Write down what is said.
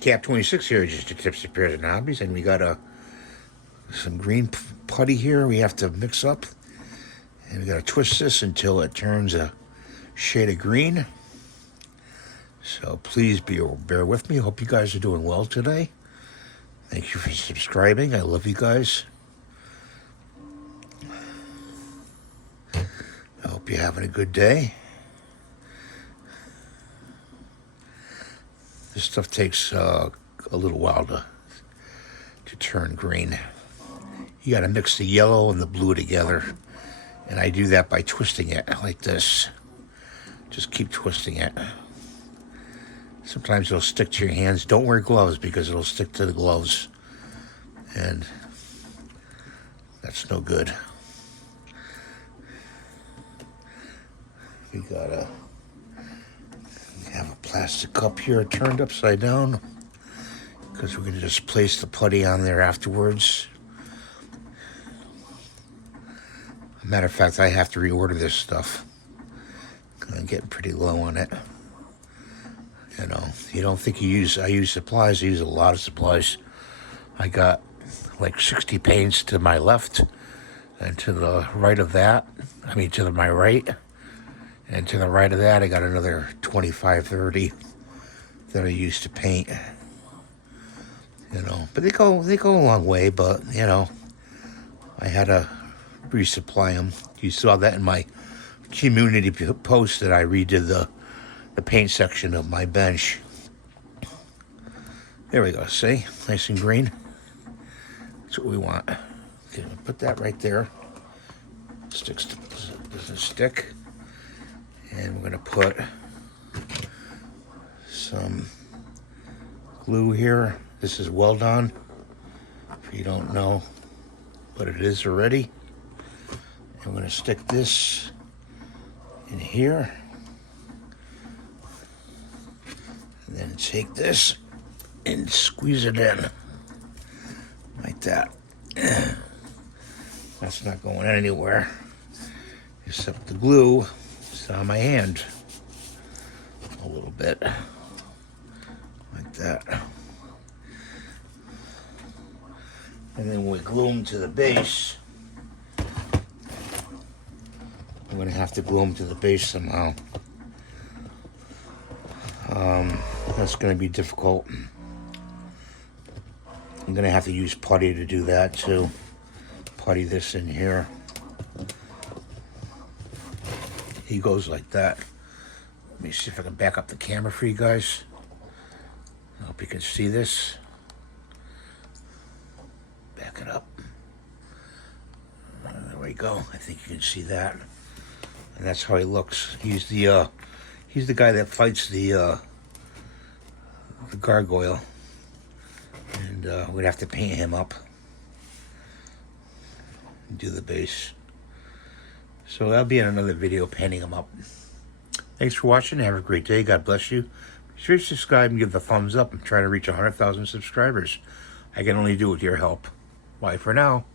Cap 26 here, just your tips, repairs, and hobbies, and we got some green putty here we have to mix up, and we got to twist this until it turns a shade of green. So please bear with me. Hope you guys are doing well today. Thank you for subscribing. I love you guys. I hope you're having a good day. This stuff takes a little while to turn green. You got to mix the yellow and the blue together. And I do that by twisting it like this. Just keep twisting it. Sometimes it'll stick to your hands. Don't wear gloves because it'll stick to the gloves. And that's no good. We gotta have a plastic cup here turned upside down because we're going to just place the putty on there afterwards. Matter of fact, I have to reorder this stuff. I'm getting pretty low on it. You know, you don't think I use supplies. I use a lot of supplies. I got like 60 paints to my left, and to the right of that, to my right, and to the right of that, I got another 25, 30 that I used to paint. You know, but they go a long way. But you know, I had to resupply them. You saw that in my community post that I redid the paint section of my bench. There we go. See, nice and green. That's what we want. Okay, put that right there. Doesn't stick. And we're going to put some glue here. This is weld on. If you don't know what it is already. I'm going to stick this in here. And then take this and squeeze it in. Like that. That's not going anywhere. Except the glue is on my hand. A little bit. Like that. And then we glue them to the base. I'm going to have to glue them to the base somehow. That's going to be difficult. I'm going to have to use putty to do that too. Putty this in here. He goes like that. Let me see if I can back up the camera for you guys. I hope you can see this. Back it up. There we go. I think you can see that. And that's how he looks. He's the guy that fights the gargoyle. And we'd have to paint him up. And do the base. So that'll be in another video painting him up. Thanks for watching. Have a great day. God bless you. Be sure to subscribe and give the thumbs up. I'm trying to reach 100,000 subscribers. I can only do it with your help. Bye for now.